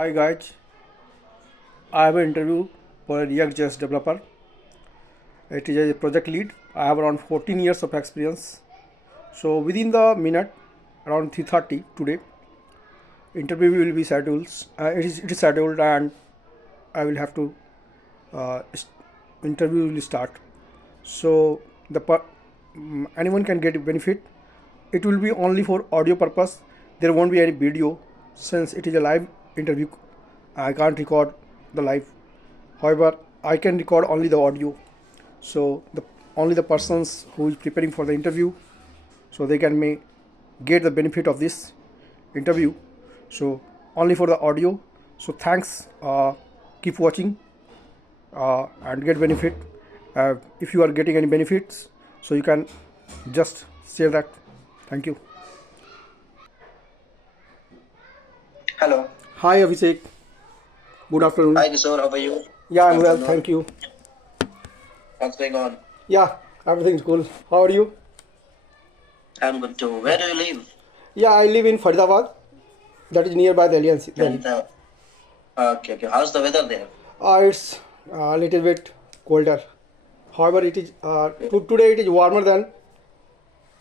Hi guys, I have an interview for a React.js developer. It is a project lead. I have around 14 years of experience. So within the minute, around 3:30 today, interview will be scheduled. It is scheduled, and I will have to uh, interview will start. So anyone can get benefit. It will be only for audio purpose. There won't be any video since it is a live interview. I can't record the live. However, I can record only the audio. So the only the persons who is preparing for the interview, so they can may get the benefit of this interview. So only for the audio. So thanks. Keep watching and get benefit. If you are getting any benefits, so you can just share that. Thank you. Hello. Hi Abhishek. Good afternoon. Hi Kishore, how are you? Yeah, Good I'm well. afternoon. Thank you. What's going on? Yeah, everything's cool. How are you? I'm good too. Where do you live? Yeah, I live in Faridabad. That is nearby the Delhi. And okay. How's the weather there? It's a little bit colder. However, it is today it is warmer than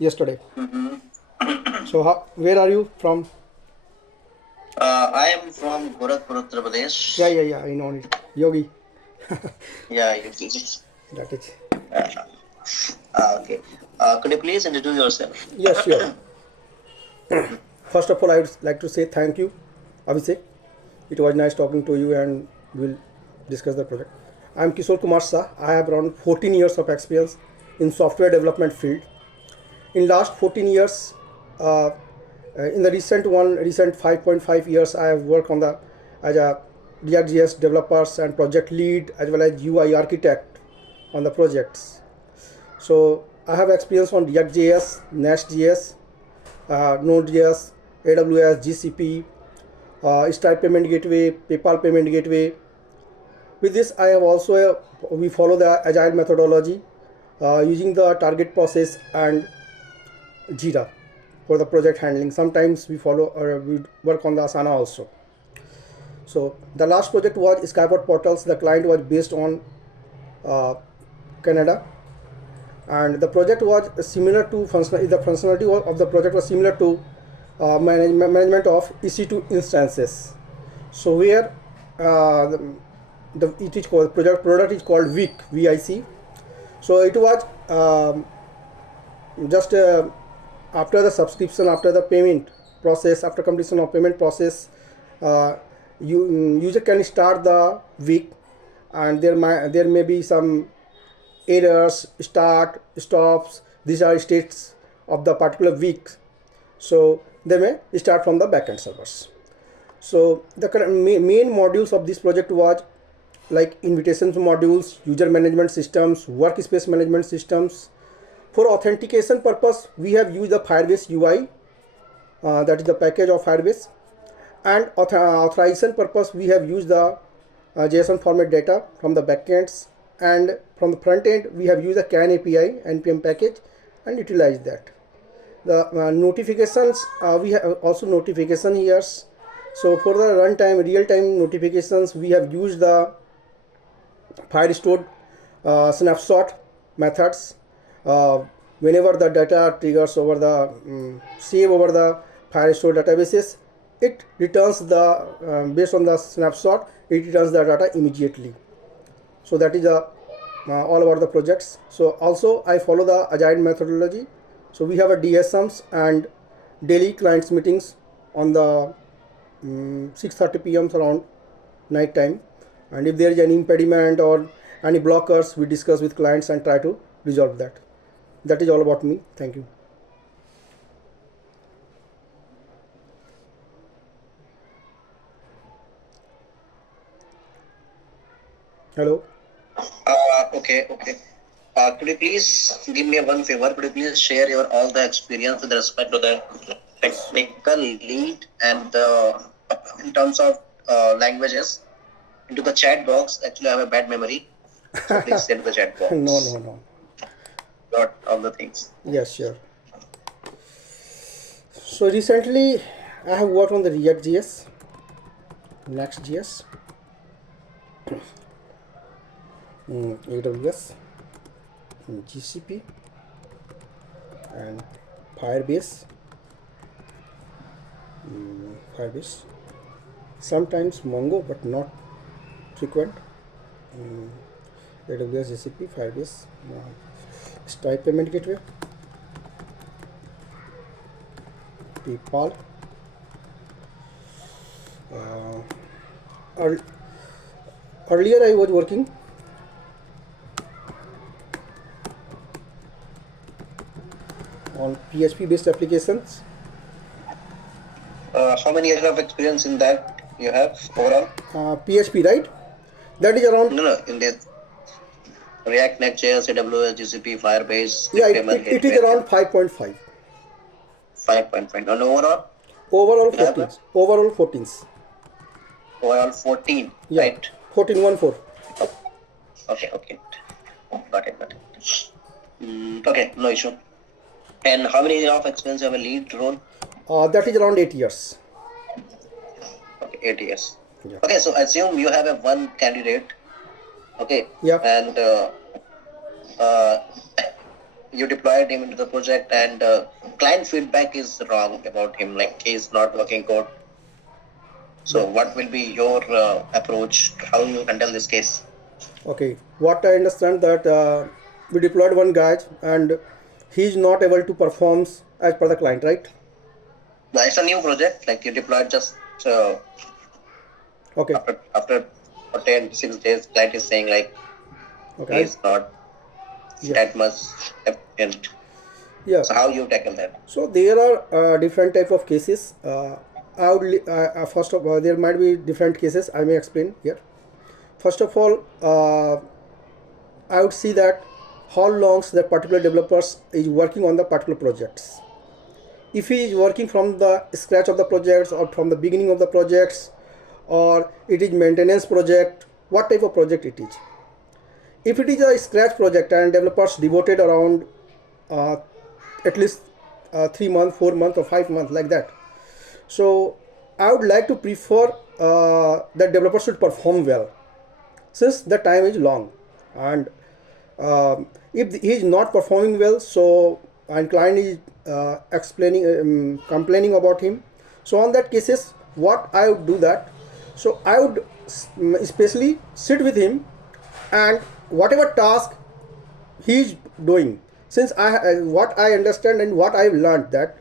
yesterday. Mm-hmm. So, where are you from? I am from Gorakhpur, Uttar Yeah, Pradesh. yeah, yeah. I know it. Yogi. Yeah, you see. That is. Okay. Could you please introduce yourself? Yes, sure. First of all, I would like to say thank you, Abhishek. It was nice talking to you, and we'll discuss the project. I'm Kishore Kumar Shah. I have around 14 years of experience in software development field. In last 14 years, in the recent 5.5 years, I have worked on the as a React.js developers and project lead as well as UI architect on the projects. So I have experience on React.js, Next.js, Node.js, AWS, GCP, Stripe payment gateway, PayPal payment gateway. With this, I have also we follow the agile methodology using the target process and Jira for the project handling. Sometimes we follow or we work on the Asana also. So the last project was Skyward Portals. The client was based on uh, Canada, and the project was similar to the functionality of the project was similar to management of EC2 instances. So where it is called product is called VIC. So it was just after the subscription, after the payment process, after completion of payment process, uh, user can start the week, and there may be some errors, start, stops. These are states of the particular week. So they may start from the backend servers. So the main modules of this project was like invitations modules, user management systems, workspace management systems. For authentication purpose, we have used the Firebase UI, that is the package of Firebase, and authorization purpose we have used the JSON format data from the backends, and from the front end we have used the CAN API npm package and utilized that. The notifications, we have also notification here. So for the runtime real-time notifications, we have used the Firestore snapshot methods. Whenever the data triggers over the save over the Firestore databases, it returns the based on the snapshot, it returns the data immediately. So that is all about the projects. So also I follow the agile methodology. So we have a DSMs and daily clients meetings on the 6:30 p.m. around night time, and if there is any impediment or any blockers, we discuss with clients and try to resolve that. That is all about me. Thank you. Hello. Okay. Could you please give me one favor? Could you please share your all the experience with respect to the technical lead and in terms of languages into the chat box? Actually, I have a bad memory, so please send the chat No, box. no, no. Not all the things. Yes, sure. So recently I have worked on the React.js. Next.js, AWS, GCP, and Firebase. Firebase. Sometimes Mongo, but not frequent. AWS, GCP, Firebase, Stripe payment gateway, PayPal. Earlier I was working on PHP based applications. How many years of experience in that you have overall? PHP, right? That is around. No, in this React, Next.js, AWS, GCP, Firebase, Yeah, payment it is gateway. around 5.5. 5.5. And overall? Overall You have 14. Overall 14. overall 14, Yeah, right? 14 1 4. Okay. Got it. Okay, no issue. And how many years of experience you have a lead role? That is around 8 years. Okay, 8 years. Yeah. Okay, so assume you have a one candidate. Okay. Yeah. And you deployed him into the project, and client feedback is wrong about him, like he is not working good. So what will be your approach? How you handle this case? Okay. What I understand that we deployed one guy and he is not able to perform as per the client, right? Now, it's a new project, like you deployed just Okay. after 10, 6 days, client is saying like Okay. he's not that much efficient. Yeah. So how you tackle that? So there are different type of cases. I would first of all, there might be different cases. I may explain here. First of all, I would see that how long that particular developers is working on the particular projects. If he is working from the scratch of the projects or from the beginning of the projects, or it is maintenance project, what type of project it is. If it is a scratch project and developers devoted around at least 3 months, 4 months, or 5 months, like that. So I would like to prefer that developers should perform well, since the time is long. And if he is not performing well, so and client is complaining about him, so on that cases, what I would do that, so I would especially sit with him, and whatever task he is doing, since what I understand and what I've learned that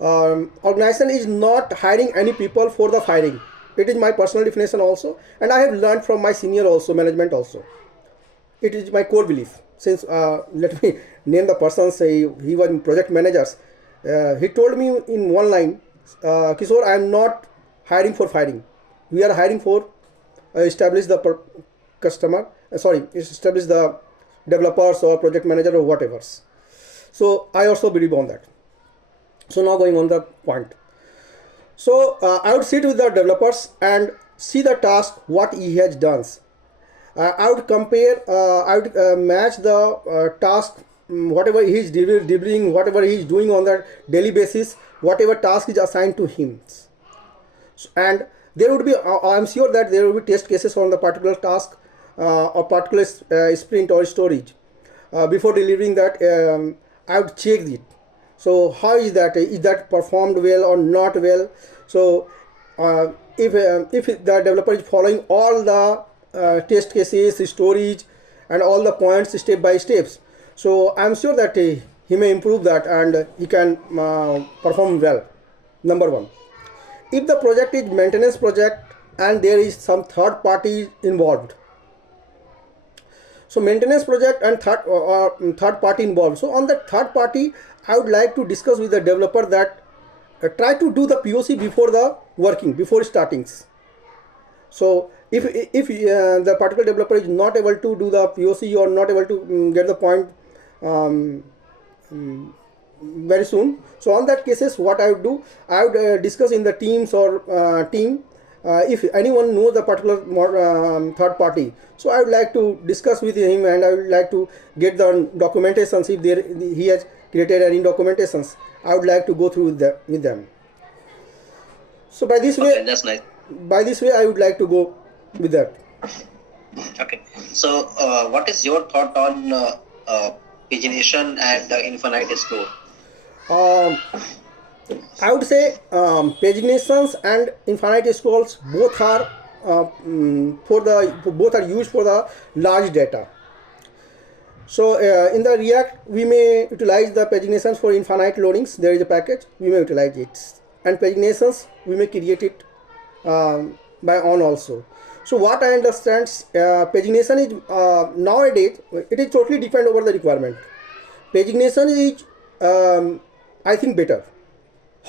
organization is not hiring any people for the firing. It is my personal definition also, and I have learned from my senior also, management also. It is my core belief. Since let me name the person, say he was project managers. He told me in one line, Kishore, I am not hiring for firing. We are hiring for establish the establish the developers or project manager or whatever. So I also believe on that. So now going on the point. So I would sit with the developers and see the task what he has done. I would compare, I would match the task, whatever he is delivering, whatever he is doing on that daily basis, whatever task is assigned to him. And there would be, I'm sure that there will be test cases on the particular task or particular sprint or storage. Before delivering that, I would check it. So how is that performed well or not well? So if the developer is following all the test cases, storage, and all the points step by steps, so I'm sure that he may improve that and he can perform well. Number one. If the project is maintenance project and there is some third party involved, so maintenance project and third party involved, so on that third party I would like to discuss with the developer that try to do the POC before the working, before startings. So if the particular developer is not able to do the POC or not able to get the point very soon, so on that cases what I would do, I would discuss in the teams or team, if anyone knows the particular third party, so I would like to discuss with him and I would like to get the documentations. If he has created any documentations, I would like to go through with them. So by this way, that's nice. by this way I would like to go with that. Okay. So, what is your thought on pagination and infinite scroll? um, I would say paginations and infinite scrolls both are both are used for the large data. So in the React, we may utilize the paginations for infinite loadings. There is a package, we may utilize it. And paginations, we may create it by on also. So what I understand, pagination is nowadays, it is totally depend over the requirement. Pagination is, I think, better.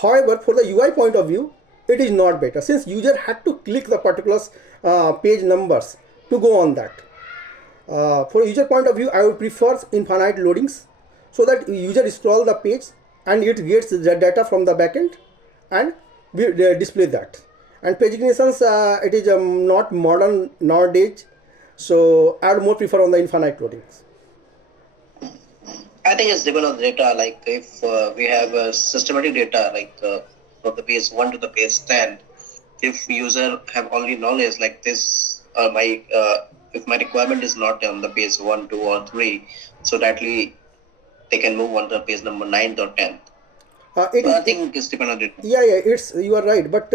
However, for the UI point of view, it is not better since user had to click the particular page numbers to go on that. For user point of view, I would prefer infinite loadings so that user scroll the page and it gets the data from the backend and we display that. And paginations, it is not modern nowadays, so I would more prefer on the infinite loadings. I think it's depend on the data. Like if we have systematic data, like from the page 1 to the page 10, if user have already knowledge like this, if my requirement is not on the page 1, 2, or 3, so directly they can move on to page number 9 or 10. It So is I think it's depend on data. yeah, it's you are right, but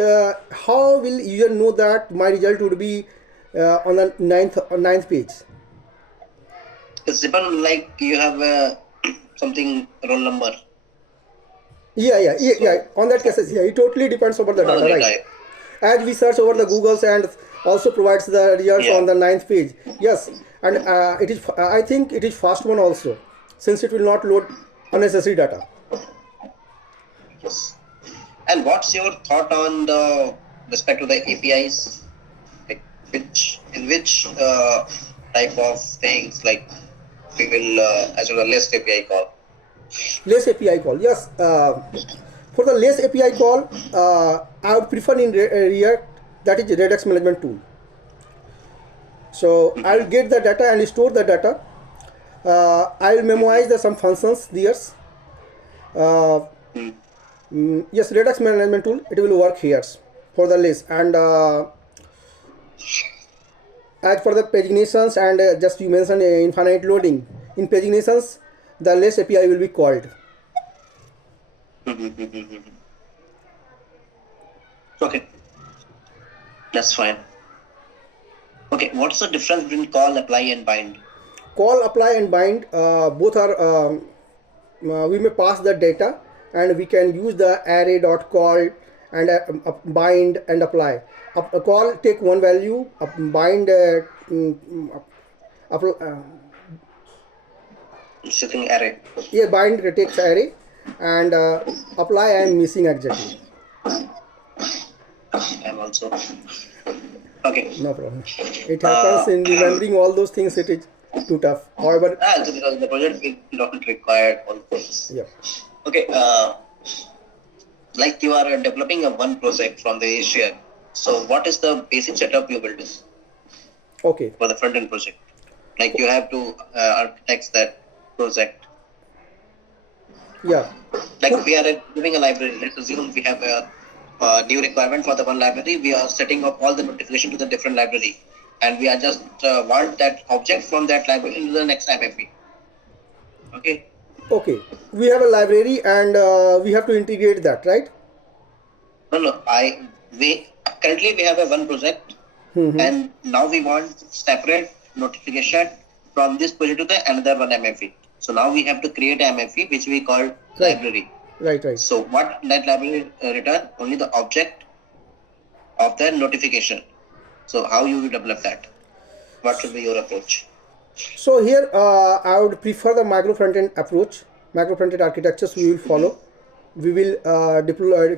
how will user know that my result would be on the ninth page? It's depend on like you have something roll number. Yeah. So On that cases, yeah, it totally depends over the for the data, right? data, As we search over the yes, Googles and also provides the results yeah, on the ninth page. Yes, and it is. I think it is fast one also, since it will not load unnecessary data. yes. And what's your thought on the respect to the APIs? Like which type of things like we will as well as list API call. Less API call. Yes, for the less API call, I would prefer in React, that is Redux management tool. So I'll get the data and store the data. I'll memorize the some functions there. Uh, yes, Redux management tool, it will work here for the list. And as for the paginations and just you mentioned infinite loading, in paginations the less API will be called. Okay, that's fine. Okay, what's the difference between call, apply, and bind? Call, apply, and bind, both are we may pass the data and we can use the array dot call and bind and apply. A call take one value, bind Sitting array. yeah, bind takes array and apply I am missing exactly. I'm also okay. No problem. It happens Uh, in remembering all those things. It is too tough. However, also because the project will not require all things. yeah. Okay, like you are developing a one project from the Asia. So what is the basic setup you build Okay. for the front end project? Like you have to architect that project. Yeah. Like we are giving a library. Let's assume we have a new requirement for the one library. We are setting up all the notification to the different library, and we are just want that object from that library into the next MFE. Okay. Okay. We have a library and we have to integrate that, right? No, no. We currently we have a one project, Mm-hmm. and now we want separate notification from this project to the another one MFE. So now we have to create a MFE which we call Right. library. Right. So what that library return only the object of the notification. So how you will develop that? What should be your approach? So here I would prefer the micro front-end approach. Micro front-end architectures we will follow. We will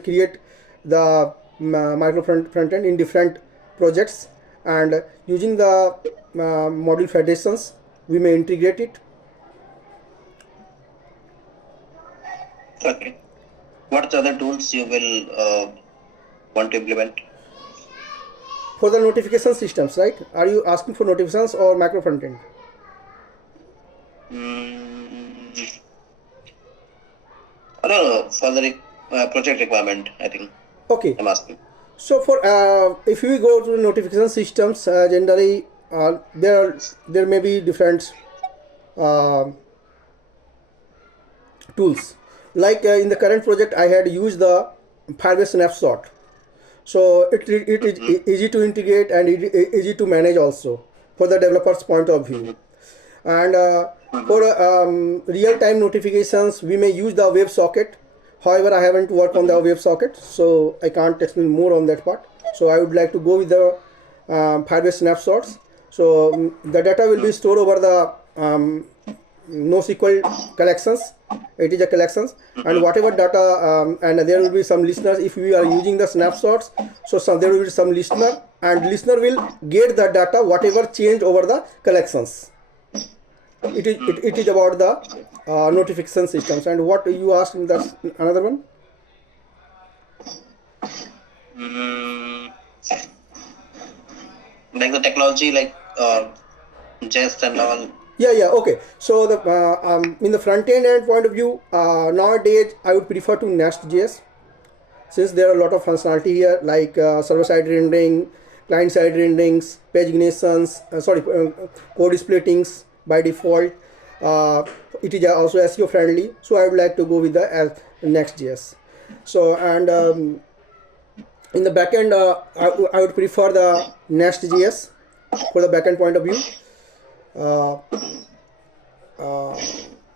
create the micro front-end in different projects and using the module federations we may integrate it. Okay. What other tools you will want to implement? For the notification systems, right? Are you asking for notifications or micro front-end? Mm, I don't know for the project requirement. I think Okay. I'm asking. So for if we go to notification systems, generally there may be different uh, tools. Like in the current project, I had used the Firebase snapshot. So it is Mm-hmm. easy to integrate and easy to manage also for the developer's point of view. Mm-hmm. And for Mm-hmm. real-time notifications, we may use the WebSocket. However, I haven't worked on the Mm-hmm. WebSocket, so I can't explain more on that part. So I would like to go with the Firebase snapshots. So the data will be stored over the NoSQL collections. It is a collections, and Mm-hmm. whatever data, and there will be some listeners. If we are using the snapshots, so there will be some listener, and listener will get the data whatever changed over the collections. It is about the notification systems. And what you asked in that another one? Mm-hmm. Like the technology, like jest and all. Yeah, okay. So the in the front end point of view, nowadays I would prefer to Next.js, since there are a lot of functionality here, like server side rendering, client side renderings, paginations, code splittings by default. uh, it is also SEO friendly, so I would like to go with the Next.js. So and in the backend, I would prefer the Next.js for the backend point of view. uh,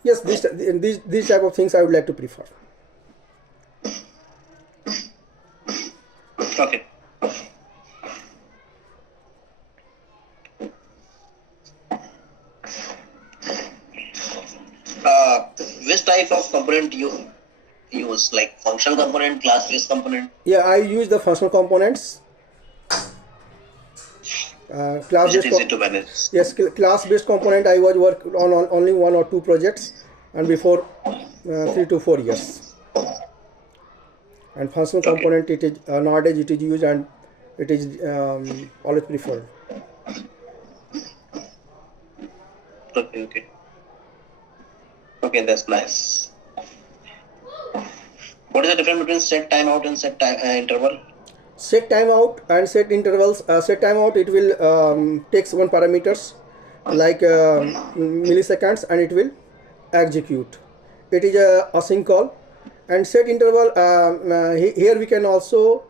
yes, these type of things I would like to prefer. Okay. Uh, which type of component you use? Like functional component, class-based component? Yeah, I use the functional components. Class Is it based easy to manage? Yes, class based component I was work on only 1 or 2 projects, and before 3 to 4 years. And functional Okay. component, it is nowadays it is used, and it is always preferred. Okay. Okay. Okay. That's nice. What is the difference between set timeout and set time interval? Set timeout and set intervals. Set timeout, it will takes one parameters like milliseconds, and it will execute. It is a async call. And set interval, here we can also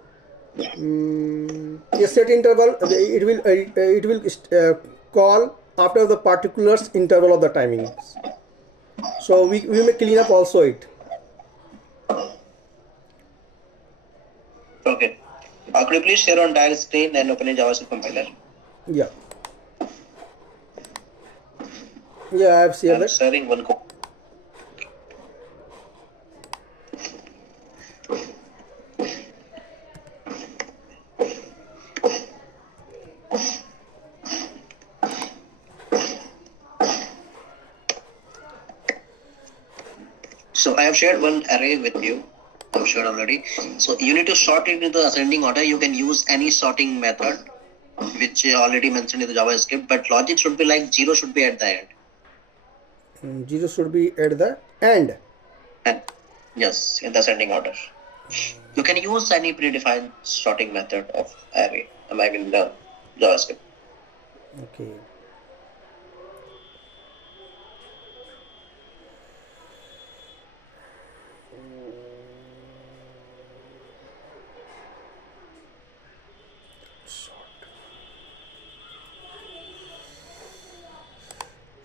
a set interval, it will call after the particulars interval of the timings. So we may clean up also it. Okay. Could you please share on dial screen and open a JavaScript compiler? Yeah, yeah, I have shared I'm that. sharing one code. So I have shared one array with you. I've shared already. So you need to sort it into the ascending order. You can use any sorting method, which I already mentioned in the JavaScript, but logic should be like zero should be at the end. Zero should be at the end. And yes, in the ascending order. You can use any predefined sorting method of array. I mean the JavaScript. Okay.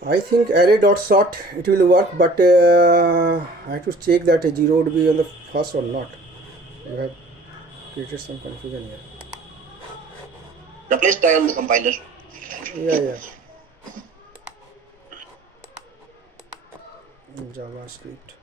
I think array dot sort it will work, but I have to check that a zero would be on the first or not. You have created some confusion here. Now please try on the compiler. Yeah. JavaScript.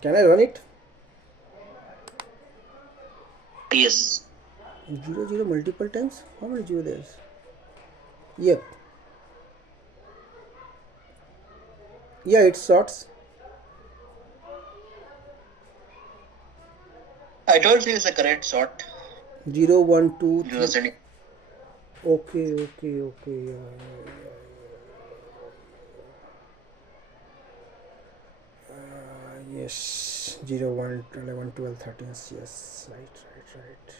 Can I run it? Yes. 0 0 multiple times. How many 0 there is? Yep. Yeah, it sorts. I told you it's a correct sort. 0 1 2 You are 3. sending. Okay, okay, okay. Yes, 0 1 11 12 13. Yes, right.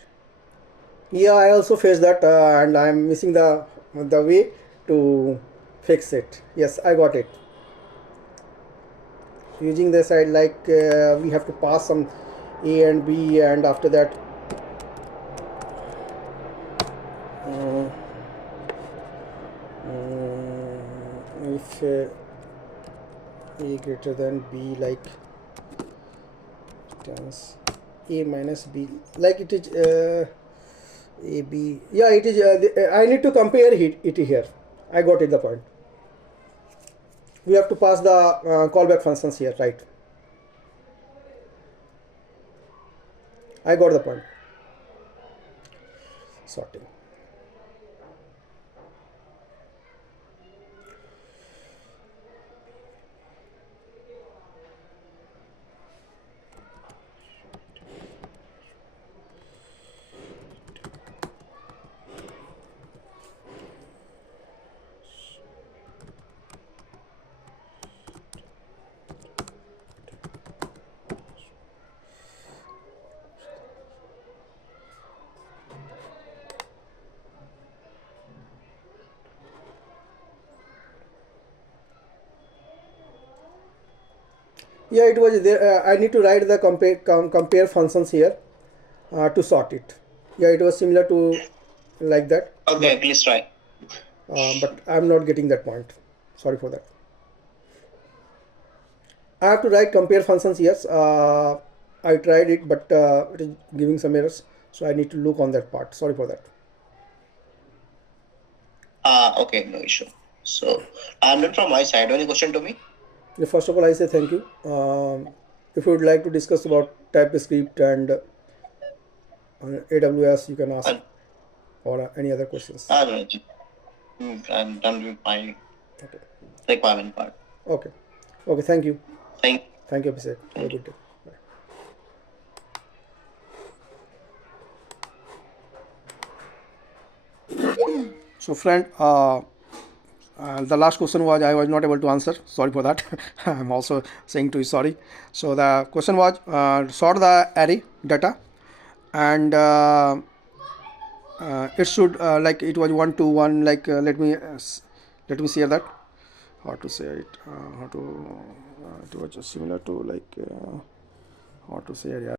Yeah, I also faced that, and I'm missing the way to fix it. Yes, I got it. Using the side, like we have to pass some A and B, and after that uh, if A greater than B, like times A minus B, like it is A B. Yeah, it is. I need to compare it here. I got it, the point. We have to pass the callback functions here, right? I got the point. Sorting. Yeah, it was there. I need to write the compare functions here to sort it. Yeah, it was similar to like that, Okay, please try. but I'm not getting that point. Sorry for that. I have to write compare functions. Yes, I tried it, but it is giving some errors. So I need to look on that part. Sorry for that. Okay, no issue. So I'm done from my side. Any question to me? First of all, I say thank you. If you would like to discuss about TypeScript and AWS, you can ask, I'm, or any other questions. I'm done with my Okay. requirement part. Okay. Okay. Thank you. Thank, Thank you, Abhishek. Have a thank you. good day. Bye. So, friend, the last question was I was not able to answer. Sorry for that. I'm also saying to you sorry. So the question was sort the array data, and it should like it was 1 to 1. Like let me share that. How to say it? How to it was just similar to like how to say it. Yeah.